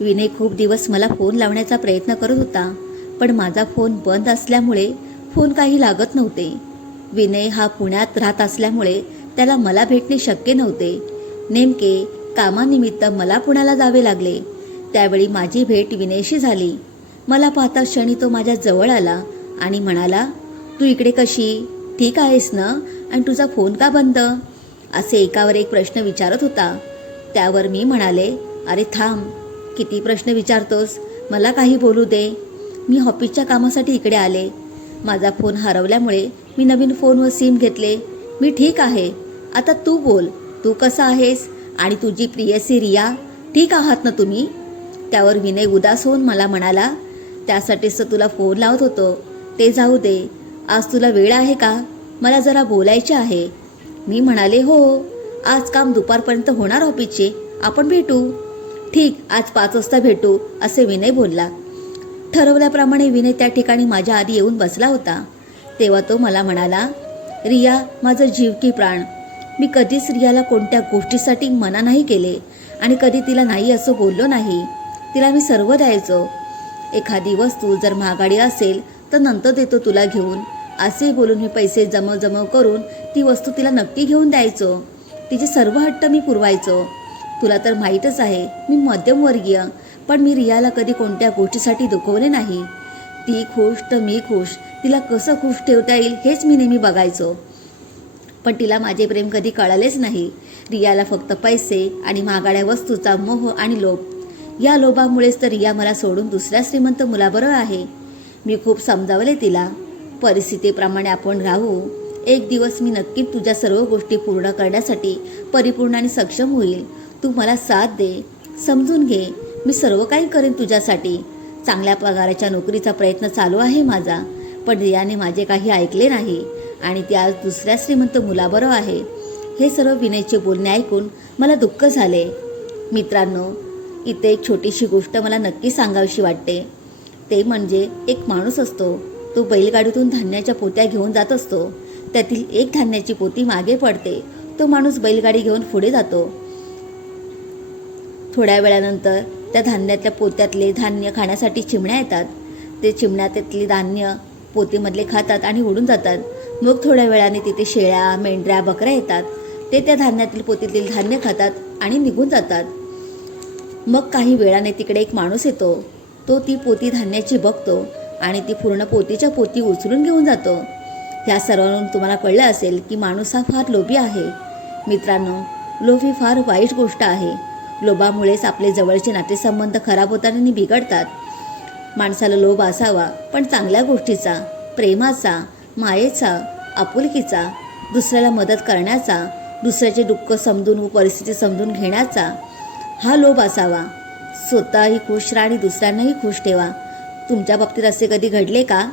विनय खूप दिवस मला फोन लावण्याचा प्रयत्न करत होता पण माझा फोन बंद असल्यामुळे फोन काही लागत नव्हते. विनय हा पुण्यात राहत असल्यामुळे त्याला मला भेटणे शक्य नव्हते. नेमके कामानिमित्त मला पुण्याला जावे लागले. त्यावेळी माझी भेट विनयशी झाली. मला पाहता क्षणी तो माझ्या जवळ आला आणि म्हणाला तू इकडे कशी? ठीक आहेस ना? आणि तुझा फोन का बंद? असे एकावर एक प्रश्न विचारत होता. त्यावर मी म्हणाले अरे थांब किती प्रश्न विचारतोस? मला काही बोलू दे. मी ऑफिसच्या कामासाठी इकडे आले. माझा फोन हरवल्यामुळे मी नवीन फोनवर सिम घेतले. मी ठीक आहे. आता तू बोल. तू कसा आहेस? आणि तुझी प्रियसी रिया ठीक आहात ना तुम्ही? त्यावर विनय उदास होऊन मला म्हणाला त्यासाठीच तर तुला फोन लावत होतो. ते जाऊ दे. आज तुला वेळ आहे का? मला जरा बोलायचे आहे. मी म्हणाले हो. आज काम दुपारपर्यंत होणार ऑफिसचे. आपण भेटू. ठीक आज पाच वाजता भेटू असे विनय बोलला. ठरवल्याप्रमाणे विनय त्या ठिकाणी माझ्या आधी येऊन बसला होता. तेव्हा तो मला म्हणाला रिया माझं जीव की प्राण. मी कधीच रियाला कोणत्या गोष्टीसाठी मना नाही केले आणि कधी तिला नाही असं बोललो नाही. तिला मी सर्व द्यायचो. एखादी वस्तू जर महागाडी असेल तर नंतर देतो तुला घेऊन. असे बोलून मी पैसे जमव जमव करून ती वस्तू तिला नक्की घेऊन द्यायचो. तिचे सर्व हट्ट मी पुरवायचो. तुला तर माहीतच आहे मी मध्यमवर्गीय पण मी रियाला कधी कोणत्या गोष्टीसाठी दुखवले नाही. ती खुश तर मी खुश तिला कसं खुश ठेवता येईल हेच मी नेहमी बघायचो. पण तिला माझे प्रेम कधी कळालेच नाही. रियाला फक्त पैसे आणि महागाड्या वस्तूचा मोह आणि लोभ. या लोभामुळेच तर रिया मला सोडून दुसऱ्या श्रीमंत मुलाबरोबर आहे. मी खूप समजावले तिला. परिस्थितीप्रमाणे आपण राहू. एक दिवस मी नक्कीच तुझ्या सर्व गोष्टी पूर्ण करण्यासाठी परिपूर्ण आणि सक्षम होईल. तू मला साथ दे समजून घे. मी सर्व काही करेन तुझ्यासाठी. चांगल्या पगाराच्या नोकरीचा प्रयत्न चालू आहे माझा पण रियाने माझे काही ऐकले नाही आणि ती आज दुसऱ्या श्रीमंत मुलाबरोबर आहे. हे सर्व विनयचे बोलणे ऐकून मला दुःख झाले. मित्रांनो इथे एक छोटीशी गोष्ट मला नक्की सांगावीशी वाटते. ते म्हणजे एक माणूस असतो. तो बैलगाडीतून धान्याच्या पोत्या घेऊन जात असतो. त्यातील एक धान्याची पोती मागे पडते. तो माणूस बैलगाडी घेऊन पुढे जातो. थोड्या वेळानंतर त्या धान्यातल्या पोत्यातले धान्य खाण्यासाठी चिमण्या येतात. ते चिमण्यातली धान्य पोतीमधले खातात आणि उडून जातात. मग थोड्या वेळाने तिथे शेळ्या मेंढऱ्या बकऱ्या येतात. ते त्या धान्यातील पोतीतील धान्य खातात आणि निघून जातात. मग काही वेळाने तिकडे एक माणूस येतो. तो ती पोती धान्याची बघतो आणि ती पूर्ण पोतीच्या पोती उचलून घेऊन जातो. ह्या सर्वांवरून तुम्हाला कळलं असेल की माणूस हा फार लोभी आहे. मित्रांनो लोभी फार वाईट गोष्ट आहे. लोभामुळेच आपले जवळचे नातेसंबंध खराब होतात आणि बिघडतात. माणसाला लोभ असावा पण चांगल्या गोष्टीचा प्रेमाचा मायेचा आपुलकीचा दुसऱ्याला मदत करण्याचा दुसऱ्याचे दुःख समजून व परिस्थिती समजून घेण्याचा हा लोभ असावा. स्वतःही खुश राहा आणि दुसऱ्यांनाही खुश ठेवा. तुमच्या बाबतीत असे कधी घडले का?